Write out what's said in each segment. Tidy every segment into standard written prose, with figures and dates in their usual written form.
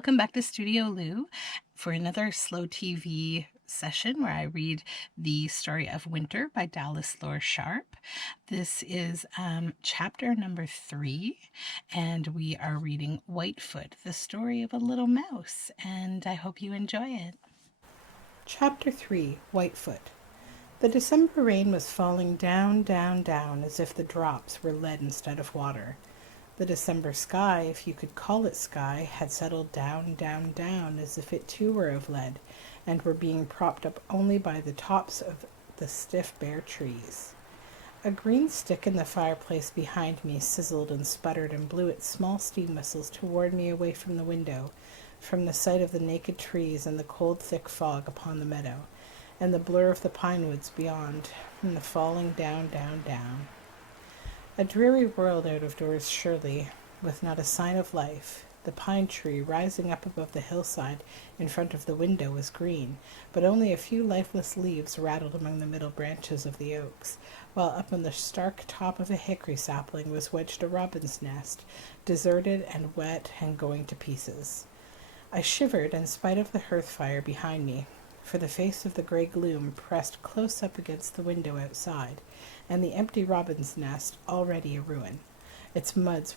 welcome back to Studioloo for another slow TV session where I read the story of Winter by Dallas Lore Sharp. This is chapter number 3, and we are reading Whitefoot, the story of a little mouse, and I hope you enjoy it. Chapter 3, Whitefoot. The December rain was falling down, down, down, as if the drops were lead instead of water. The December sky, if you could call it sky, had settled down, down, down, as if it too were of lead, and were being propped up only by the tops of the stiff bare trees. A green stick in the fireplace behind me sizzled and sputtered and blew its small steam whistles to ward me away from the window, from the sight of the naked trees and the cold thick fog upon the meadow, and the blur of the pine woods beyond, and the falling down, down, down. A dreary world out of doors surely, with not a sign of life. The pine tree rising up above the hillside in front of the window was green, but only a few lifeless leaves rattled among the middle branches of the oaks, while up on the stark top of a hickory sapling was wedged a robin's nest, deserted and wet and going to pieces. I shivered in spite of the hearth fire behind me, for the face of the grey gloom pressed close up against the window outside, and the empty robin's nest already a ruin, its mud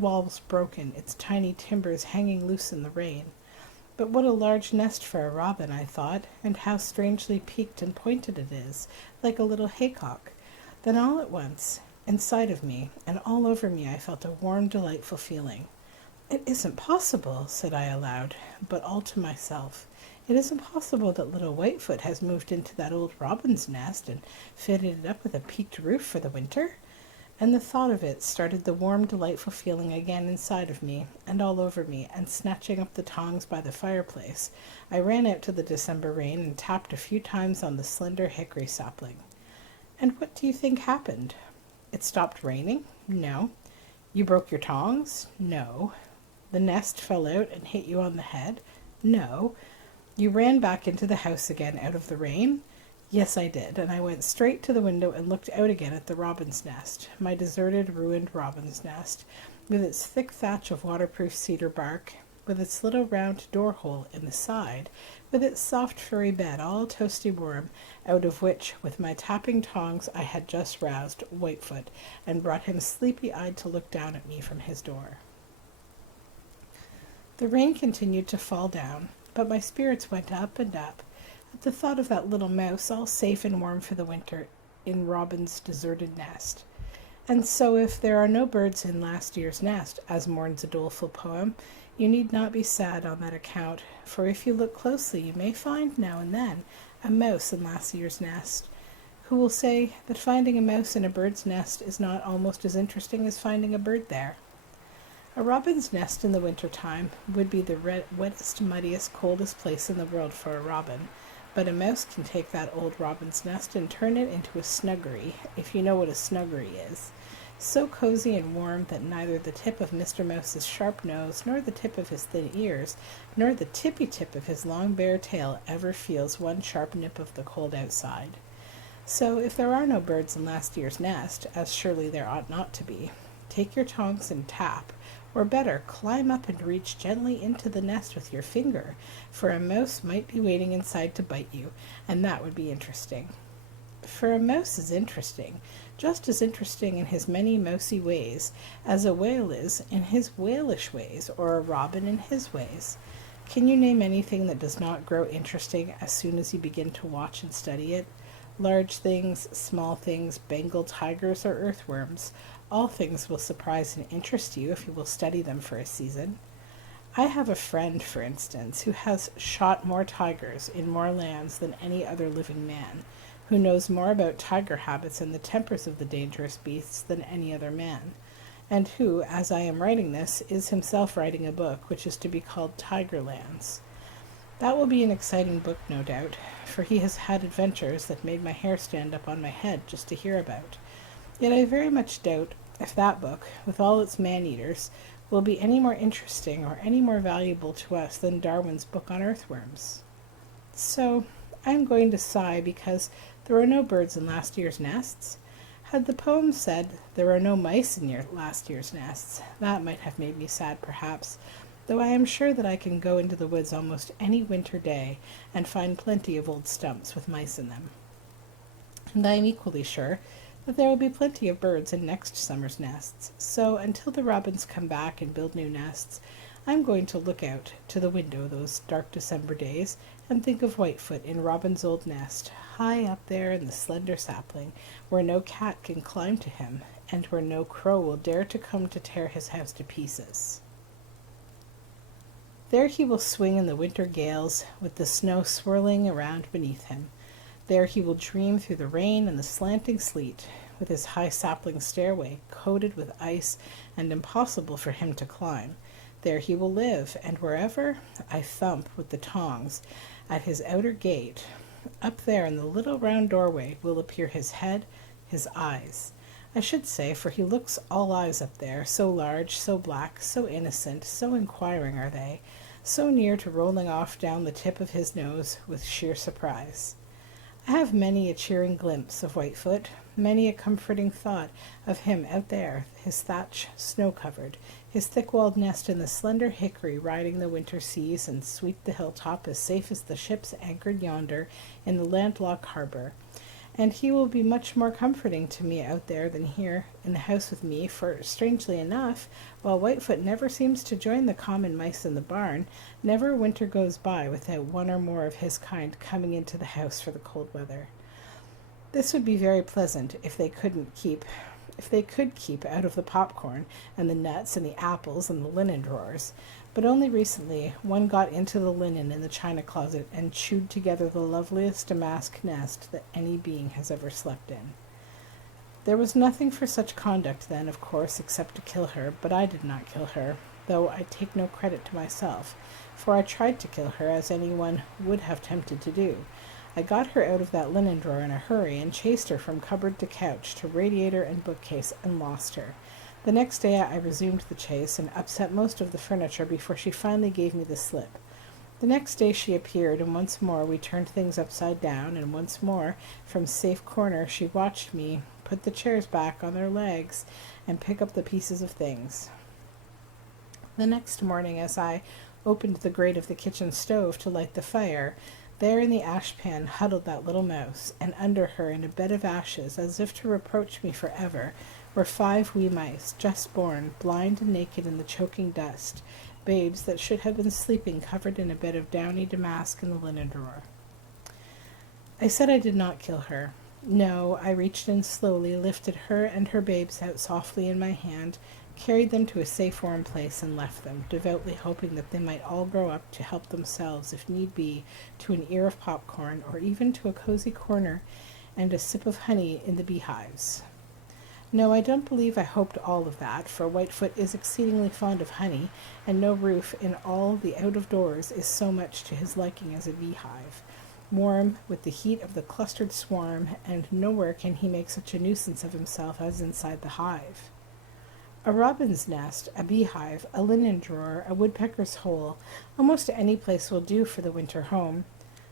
walls broken, its tiny timbers hanging loose in the rain. But what a large nest for a robin, I thought, and how strangely peaked and pointed it is, like a little haycock. Then all at once, inside of me and all over me, I felt a warm, delightful feeling. "It isn't possible," said I aloud, but all to myself. "It isn't possible that little Whitefoot has moved into that old robin's nest and fitted it up with a peaked roof for the winter?" And the thought of it started the warm, delightful feeling again inside of me and all over me, and snatching up the tongs by the fireplace, I ran out to the December rain and tapped a few times on the slender hickory sapling. And what do you think happened? It stopped raining? No. You broke your tongs? No. The nest fell out and hit you on the head? No. You ran back into the house again out of the rain? Yes, I did, and I went straight to the window and looked out again at the robin's nest, my deserted, ruined robin's nest, with its thick thatch of waterproof cedar bark, with its little round door-hole in the side, with its soft furry bed all toasty warm, out of which, with my tapping tongs, I had just roused Whitefoot, and brought him sleepy-eyed to look down at me from his door. The rain continued to fall down, but my spirits went up and up at the thought of that little mouse all safe and warm for the winter in Robin's deserted nest. And so if there are no birds in last year's nest, as mourns a doleful poem, you need not be sad on that account, for if you look closely you may find now and then a mouse in last year's nest. Who will say that finding a mouse in a bird's nest is not almost as interesting as finding a bird there? A robin's nest in the winter time would be the wettest, muddiest, coldest place in the world for a robin, but a mouse can take that old robin's nest and turn it into a snuggery, if you know what a snuggery is. So cozy and warm that neither the tip of Mr. Mouse's sharp nose, nor the tip of his thin ears, nor the tippy tip of his long bare tail ever feels one sharp nip of the cold outside. So if there are no birds in last year's nest, as surely there ought not to be, take your tongs and tap, or better, climb up and reach gently into the nest with your finger, for a mouse might be waiting inside to bite you, and that would be interesting. For a mouse is interesting, just as interesting in his many mousy ways as a whale is in his whalish ways, or a robin in his ways. Can you name anything that does not grow interesting as soon as you begin to watch and study it? Large things, small things, Bengal tigers or earthworms, all things will surprise and interest you if you will study them for a season. I have a friend, for instance, who has shot more tigers in more lands than any other living man, who knows more about tiger habits and the tempers of the dangerous beasts than any other man, and who, as I am writing this, is himself writing a book which is to be called Tigerlands. That will be an exciting book, no doubt, for he has had adventures that made my hair stand up on my head just to hear about. Yet I very much doubt if that book, with all its man-eaters, will be any more interesting or any more valuable to us than Darwin's book on earthworms. So I am going to sigh because there are no birds in last year's nests. Had the poem said there are no mice in last year's nests, that might have made me sad perhaps, though I am sure that I can go into the woods almost any winter day and find plenty of old stumps with mice in them. And I am equally sure that there will be plenty of birds in next summer's nests, so until the robins come back and build new nests, I'm going to look out to the window those dark December days and think of Whitefoot in Robin's old nest, high up there in the slender sapling, where no cat can climb to him, and where no crow will dare to come to tear his house to pieces. There he will swing in the winter gales, with the snow swirling around beneath him. There he will dream through the rain and the slanting sleet, with his high sapling stairway coated with ice and impossible for him to climb. There he will live, and wherever I thump with the tongs at his outer gate, up there in the little round doorway will appear his head, his eyes. I should say, for he looks all eyes up there, so large, so black, so innocent, so inquiring are they, so near to rolling off down the tip of his nose with sheer surprise. I have many a cheering glimpse of Whitefoot, many a comforting thought of him out there, his thatch snow-covered, his thick-walled nest in the slender hickory riding the winter seas and sweep the hilltop as safe as the ships anchored yonder in the landlocked harbor. And he will be much more comforting to me out there than here in the house with me, for, strangely enough, while Whitefoot never seems to join the common mice in the barn, never a winter goes by without one or more of his kind coming into the house for the cold weather. This would be very pleasant if they could keep out of the popcorn and the nuts and the apples and the linen drawers. But only recently one got into the linen in the china closet and chewed together the loveliest damask nest that any being has ever slept in. There was nothing for such conduct then, of course, except to kill her, but I did not kill her, though I take no credit to myself, for I tried to kill her as anyone would have tempted to do. I got her out of that linen drawer in a hurry and chased her from cupboard to couch to radiator and bookcase and lost her. The next day I resumed the chase and upset most of the furniture before she finally gave me the slip. The next day she appeared, and once more we turned things upside down, and once more, from safe corner, she watched me put the chairs back on their legs and pick up the pieces of things. The next morning, as I opened the grate of the kitchen stove to light the fire, there in the ashpan huddled that little mouse, and under her in a bed of ashes, as if to reproach me forever, were 5 wee mice, just born, blind and naked in the choking dust, babes that should have been sleeping covered in a bed of downy damask in the linen drawer. I said I did not kill her. No, I reached in slowly, lifted her and her babes out softly in my hand, carried them to a safe warm place, and left them, devoutly hoping that they might all grow up to help themselves, if need be, to an ear of popcorn, or even to a cozy corner and a sip of honey in the beehives. No, I don't believe I hoped all of that, for Whitefoot is exceedingly fond of honey, and no roof in all the out-of-doors is so much to his liking as a beehive, warm with the heat of the clustered swarm, and nowhere can he make such a nuisance of himself as inside the hive. A robin's nest, a beehive, a linen drawer, a woodpecker's hole, almost any place will do for the winter home.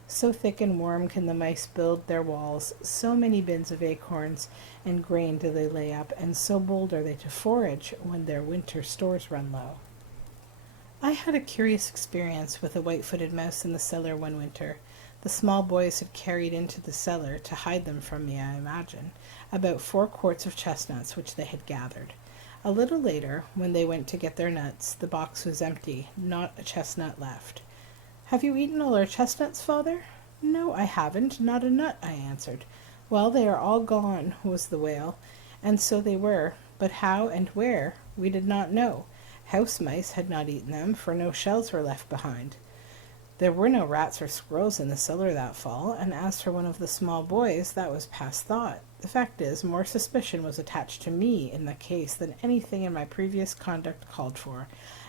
So thick and warm can the mice build their walls, so many bins of acorns and grain do they lay up, and so bold are they to forage when their winter stores run low. I had a curious experience with a white-footed mouse in the cellar one winter. The small boys had carried into the cellar, to hide them from me, I imagine, about 4 quarts of chestnuts which they had gathered. A little later, when they went to get their nuts, the box was empty, not a chestnut left. "Have you eaten all our chestnuts, father?" "No, I haven't, not a nut," I answered. "Well, they are all gone," was the wail. And so they were, but how and where we did not know. House mice had not eaten them, for no shells were left behind. There were no rats or squirrels in the cellar that fall, and as for one of the small boys, that was past thought. The fact is, more suspicion was attached to me in the case than anything in my previous conduct called for,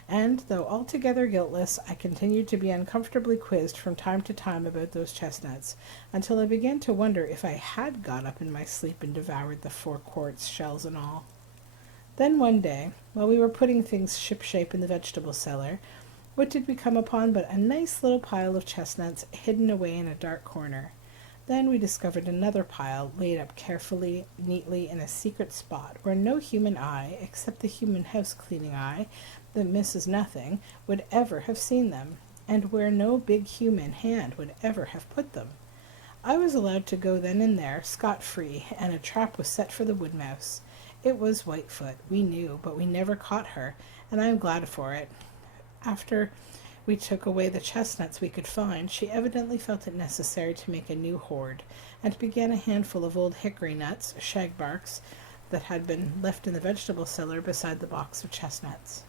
and, though altogether guiltless, I continued to be uncomfortably quizzed from time to time about those chestnuts, until I began to wonder if I had got up in my sleep and devoured the 4 quarts, shells and all. Then one day, while we were putting things ship-shape in the vegetable cellar, what did we come upon but a nice little pile of chestnuts hidden away in a dark corner. Then we discovered another pile laid up carefully, neatly in a secret spot where no human eye, except the human house-cleaning eye, that Mrs. Nothing would ever have seen them, and where no big human hand would ever have put them. I was allowed to go then and there, scot-free, and a trap was set for the wood mouse. It was Whitefoot, we knew, but we never caught her, and I am glad for it. After we took away the chestnuts we could find, she evidently felt it necessary to make a new hoard, and began a handful of old hickory nuts, shagbarks, that had been left in the vegetable cellar beside the box of chestnuts.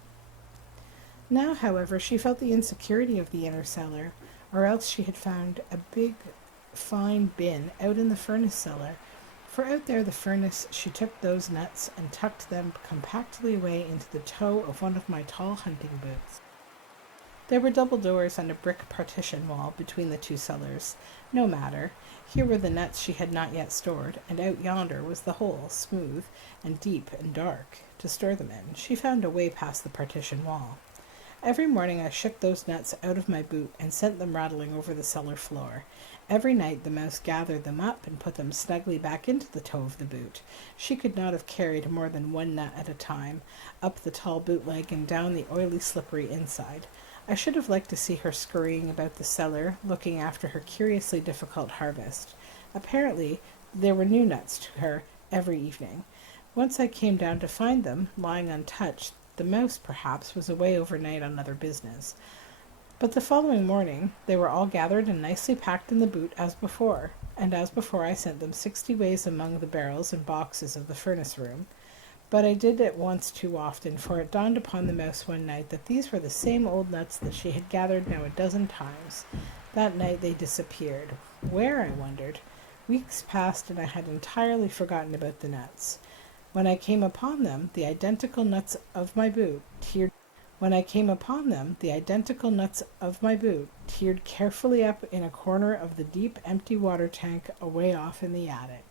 Now, however, she felt the insecurity of the inner cellar, or else she had found a big, fine bin out in the furnace cellar, for out there the furnace she took those nuts and tucked them compactly away into the toe of one of my tall hunting boots. There were double doors and a brick partition wall between the two cellars. No matter. Here were the nuts she had not yet stored, and out yonder was the hole, smooth and deep and dark, to store them in. She found a way past the partition wall. Every morning I shook those nuts out of my boot and sent them rattling over the cellar floor. Every night the mouse gathered them up and put them snugly back into the toe of the boot. She could not have carried more than one nut at a time, up the tall boot leg and down the oily, slippery inside. I should have liked to see her scurrying about the cellar, looking after her curiously difficult harvest. Apparently, there were new nuts to her every evening. Once I came down to find them, lying untouched. The mouse, perhaps, was away overnight on other business. But the following morning they were all gathered and nicely packed in the boot as before, and as before I sent them 60 ways among the barrels and boxes of the furnace room. But I did it once too often, for it dawned upon the mouse one night that these were the same old nuts that she had gathered now a dozen times. That night they disappeared. Where, I wondered. Weeks passed, and I had entirely forgotten about the nuts. When I came upon them, the identical nuts of my boot tiered carefully up in a corner of the deep, empty water tank away off in the attic.